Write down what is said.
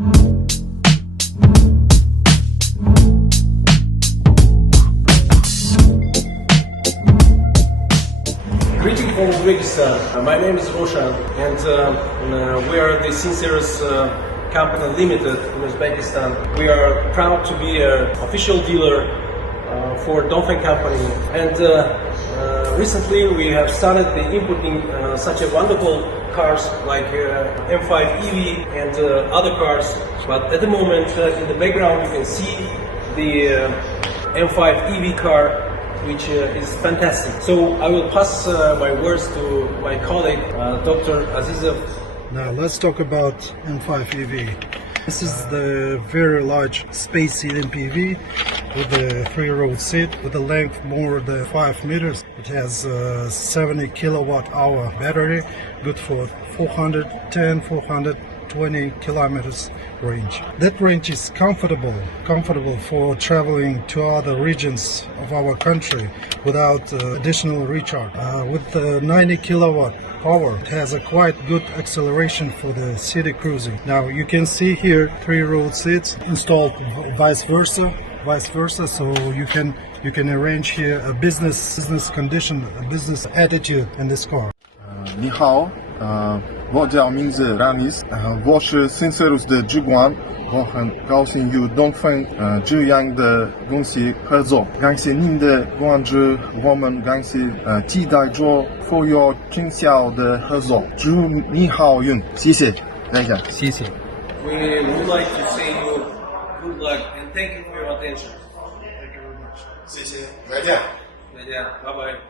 Greeting from Uzbekistan. My name is Roshan, and we are the Sinceres Company Limited in Uzbekistan. We are proud to be an official dealer for Dongfeng Company, and recently we have started the importing such a wonderful cars like M5Ev and other cars. But at the moment, in the background, you can see the M5Ev car, which is fantastic. So I will pass my words to my colleague, Dr. Azizov. Now let's talk about M5Ev. This is the very large space seat MPV with a 3-row seat with a length more than 5 meters. It has a 70 kilowatt hour battery, good for 420 kilometers range. That range is comfortable for traveling to other regions of our country without additional recharge. With the 90 kilowatt power, it has a quite good acceleration for the city cruising. Now you can see here 3-row seats installed vice versa, so you can arrange here a business condition, a business attitude in this car. 你好，我叫名字 Ramis， 我是 Sinceres 的主管，我很高兴与Dongfeng这样的公司合作。感谢您的关注，我们感谢期待着富有成效的合作。祝你好运，谢谢大家，谢谢。We would like to say you good luck and thank you for your attention. Thank you very much. 谢谢，再见。再见，拜拜。